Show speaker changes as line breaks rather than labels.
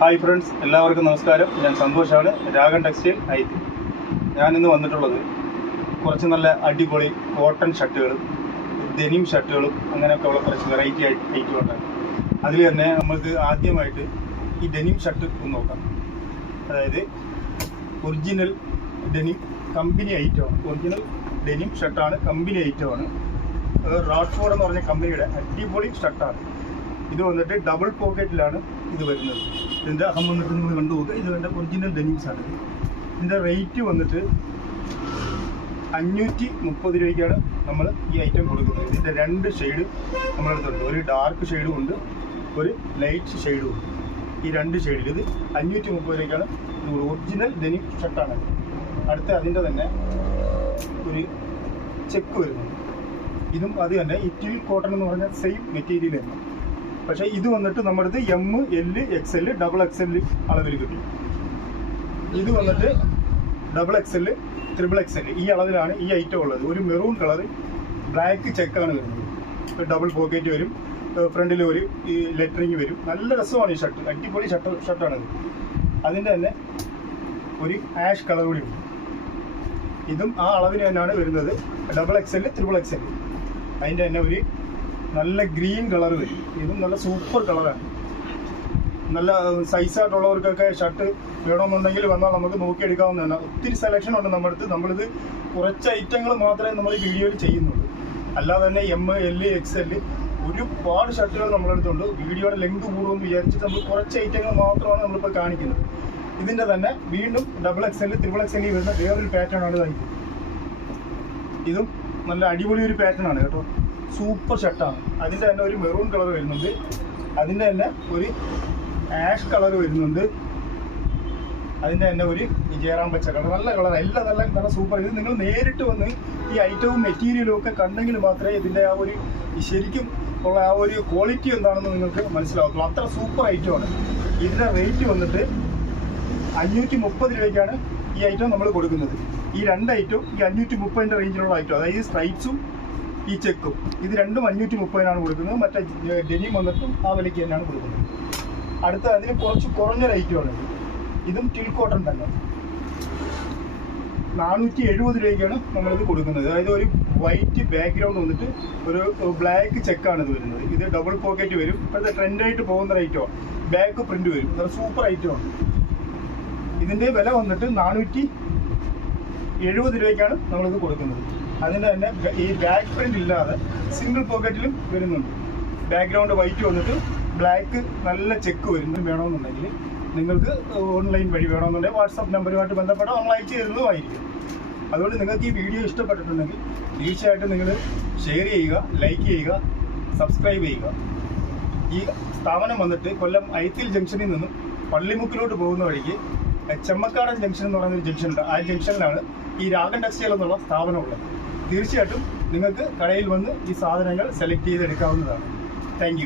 Hi friends എല്ലാവർക്കും നമസ്കാരം. ഞാൻ സന്തോഷാണ്. രാഗൻ ടെക്സ്റ്റൈൽ ഐതി ഞാൻ ഇന്ന് വന്നിട്ടുള്ളത് കുറച്ച് നല്ല അടിപൊളി കോട്ടൺ ഷർട്ടുകളും ഡെനിം ഷർട്ടുകളും അങ്ങനെയൊക്കെ ഉള്ള കുറച്ച് വെറൈറ്റി ആയിട്ട് ഐറ്റമുണ്ട് അതിൽ തന്നെ നമുക്ക് ആദ്യമായിട്ട് ഈ ഡെനിം ഷർട്ട് ഒന്ന് നോക്കാം. അതായത് ഒറിജിനൽ ഡെനിം കമ്പനി ഐറ്റമാണ് ഒറിജിനൽ ഡെനിം ഷർട്ടാണ് കമ്പനി ഐറ്റമാണ് റാഡ്ഫോർഡ് എന്ന് പറഞ്ഞ കമ്പനിയുടെ അടിപൊളി ഷർട്ടാണ് ഇത് വന്നിട്ട് ഡബിൾ പോക്കറ്റിലാണ് ഇത് വരുന്നത്. ഇതിന്റെ അഹം വന്നിട്ട് നിങ്ങൾ കണ്ടു നോക്കുക ഇത് വേണ്ട ഒറിജിനൽ ഡെനിംസ് ആണ് ഇത്. ഇതിന്റെ റേറ്റ് വന്നിട്ട് അഞ്ഞൂറ്റി മുപ്പത് രൂപയ്ക്കാണ് നമ്മൾ ഈ ഐറ്റം കൊടുക്കുന്നത്. ഇതിന്റെ രണ്ട് ഷെയ്ഡ് നമ്മളെടുത്തുണ്ട് ഒരു ഡാർക്ക് ഷെയ്ഡും ഉണ്ട് ഒരു ലൈറ്റ് ഷെയ്ഡും ഉണ്ട്. ഈ രണ്ട് ഷെയ്ഡിൽ ഇത് അഞ്ഞൂറ്റി മുപ്പത് രൂപയ്ക്കാണ് ഒറിജിനൽ ഡെനിം ഷർട്ടാണ് അടുത്ത അതിന്റെ തന്നെ ഒരു ചെക്ക് വരുന്നുണ്ട്. ഇതും അത് തന്നെ ടിൽ കോട്ടൺ എന്ന് പറഞ്ഞാൽ സെയിം മെറ്റീരിയൽ തന്നെ. പക്ഷേ ഇത് വന്നിട്ട് നമ്മുടെ അടുത്ത് M L X L double X L അളവിൽ കിട്ടും. ഇത് വന്നിട്ട് double X L triple X L ഈ അളവിലാണ് ഈ ഐറ്റം ഉള്ളത്. ഒരു മെറൂൺ കളർ ബ്ലാക്ക് ചെക്കാണ് വരുന്നത്. ഡബിൾ പോക്കറ്റ് വരും ഫ്രണ്ടിൽ ഒരു ഈ ലെറ്ററിങ് വരും. നല്ല രസമാണ് ഈ ഷർട്ട് അടിപൊളി ഷർട്ട് ഷർട്ടാണ് അതിന്റെ തന്നെ ഒരു ആഷ് കളർ കൂടി ഉണ്ട്. ഇതും ആ അളവിന് തന്നെയാണ് വരുന്നത്. Double X L triple X L അതിന്റെ തന്നെ ഒരു നല്ല ഗ്രീൻ കളർ വരും. ഇതും നല്ല സൂപ്പർ കളറാണ്. നല്ല സൈസായിട്ടുള്ളവർക്കൊക്കെ ഷർട്ട് വേണമെന്നുണ്ടെങ്കിൽ വന്നാൽ നമുക്ക് നോക്കിയെടുക്കാവുന്നതാണ്. ഒത്തിരി സെലക്ഷൻ ഉണ്ട് നമ്മുടെ അടുത്ത്. നമ്മളിത് കുറച്ച് ഐറ്റങ്ങൾ മാത്രമേ നമ്മൾ ഈ വീഡിയോയിൽ ചെയ്യുന്നുള്ളൂ. അല്ലാതെ തന്നെ എം എൽ എക്സ് എൽ ഒരുപാട് ഷർട്ടുകൾ നമ്മുടെ അടുത്തുണ്ട്. വീഡിയോയുടെ ലെങ്ത് കൂടുമെന്ന് വിചാരിച്ചിട്ട് നമ്മൾ കുറച്ച് ഐറ്റങ്ങൾ മാത്രമാണ് നമ്മളിപ്പോൾ കാണിക്കുന്നത്. ഇതിന്റെ തന്നെ വീണ്ടും double X L triple X L വരുന്ന വേറൊരു പാറ്റേൺ ആണ് ഇതായി ഇതും. നല്ല അടിപൊളി ഒരു പാറ്റേൺ ആണ് കേട്ടോ. സൂപ്പർ ഷർട്ടാണ് അതിന്റെ തന്നെ ഒരു മെറൂൺ കളർ വരുന്നുണ്ട്. അതിന്റെ തന്നെ ഒരു ആഷ് കളർ വരുന്നുണ്ട്. അതിന്റെ തന്നെ ഒരു ജയറാം പച്ച കളർ നല്ല കളർ എല്ലാം നല്ല നല്ല സൂപ്പർ. ഇത് നിങ്ങൾ നേരിട്ട് വന്ന് ഈ ഐറ്റവും മെറ്റീരിയലും ഒക്കെ കണ്ടെങ്കിൽ മാത്രമേ ഇതിന്റെ ആ ഒരു ശരിക്കും ഉള്ള ആ ഒരു ക്വാളിറ്റി എന്താണെന്ന് നിങ്ങൾക്ക് മനസ്സിലാവത്തുള്ളൂ. അത്ര സൂപ്പർ ഐറ്റമാണ്. ഇതിന്റെ റേറ്റ് വന്നിട്ട് അഞ്ഞൂറ്റി മുപ്പത് രൂപയ്ക്കാണ് ഈ ഐറ്റം നമ്മൾ കൊടുക്കുന്നത്. ഈ രണ്ട് ഐറ്റവും ഈ അഞ്ഞൂറ്റി മുപ്പതിന്റെ റേഞ്ചിലുള്ള ഐറ്റം. അതായത് സ്ട്രൈറ്റ്സും ഈ ചെക്കും. ഇത് രണ്ടും അഞ്ഞൂറ്റി മുപ്പതിനാണ് കൊടുക്കുന്നത്. മറ്റേ ഡെനിം വന്നിട്ടും ആ വിലയ്ക്ക് തന്നെയാണ് കൊടുക്കുന്നത്. അടുത്ത അതിന് കുറച്ച് കുറഞ്ഞ റേറ്റുമാണ് ഇത്. ടിൽ കോട്ടൺ തന്നെ. നാനൂറ്റി എഴുപത് രൂപയ്ക്കാണ് നമ്മളിത് കൊടുക്കുന്നത്. അതായത് ഒരു വൈറ്റ് ബാക്ക്ഗ്രൗണ്ട് വന്നിട്ട് ഒരു ബ്ലാക്ക് ചെക്കാണ് ഇത് വരുന്നത്. ഇത് ഡബിൾ പോക്കറ്റ് വരും. ഇപ്പോഴത്തെ ട്രെൻഡായിട്ട് പോകുന്ന റേറ്റോ ബാക്ക് പ്രിന്റ് വരും. നല്ല സൂപ്പർ ഐറ്റമാണ് ഇതിന്റെ വില വന്നിട്ട് നാനൂറ്റി എഴുപത് രൂപയ്ക്കാണ് നമ്മളിത് കൊടുക്കുന്നത്. അതിന്റെ തന്നെ ഈ ബാക്ക് പ്രിന്റ് ഇല്ലാതെ സിംഗിൾ പോക്കറ്റിലും വരുന്നുണ്ട്. ബാക്ക്ഗ്രൗണ്ട് വൈറ്റ് വന്നിട്ട് ബ്ലാക്ക് നല്ല ചെക്ക് വരുന്നു വേണമെന്നുണ്ടെങ്കിൽ. നിങ്ങൾക്ക് ഓൺലൈൻ വഴി വേണമെന്നുണ്ടെങ്കിൽ വാട്സാപ്പ് നമ്പറുമായിട്ട് ബന്ധപ്പെട്ട് നമ്മൾ അയച്ചു തരുന്നതുമായിരിക്കും. അതുകൊണ്ട് നിങ്ങൾക്ക് ഈ വീഡിയോ ഇഷ്ടപ്പെട്ടിട്ടുണ്ടെങ്കിൽ തീർച്ചയായിട്ടും നിങ്ങൾ ഷെയർ ചെയ്യുക ലൈക്ക് ചെയ്യുക സബ്സ്ക്രൈബ് ചെയ്യുക. ഈ സ്ഥാപനം വന്നിട്ട് കൊല്ലം ഐത്തിൽ ജംഗ്ഷനിൽ നിന്നും പള്ളിമുക്കിലോട്ട് പോകുന്ന വഴിക്ക് ചെമ്മക്കാടൻ ജംഗ്ഷൻ എന്ന് പറയുന്ന ഒരു ജംഗ്ഷൻ ഉണ്ട് ആ ജംഗ്ഷനിലാണ് ഈ രാഗൻ ടെക്സ്റ്റൈൽ എന്നുള്ള സ്ഥാപനം ഉള്ളത്. തീർച്ചയായിട്ടും നിങ്ങൾക്ക് കടയിൽ വന്ന് ഈ സാധനങ്ങൾ സെലക്ട് ചെയ്തെടുക്കാവുന്നതാണ്. താങ്ക്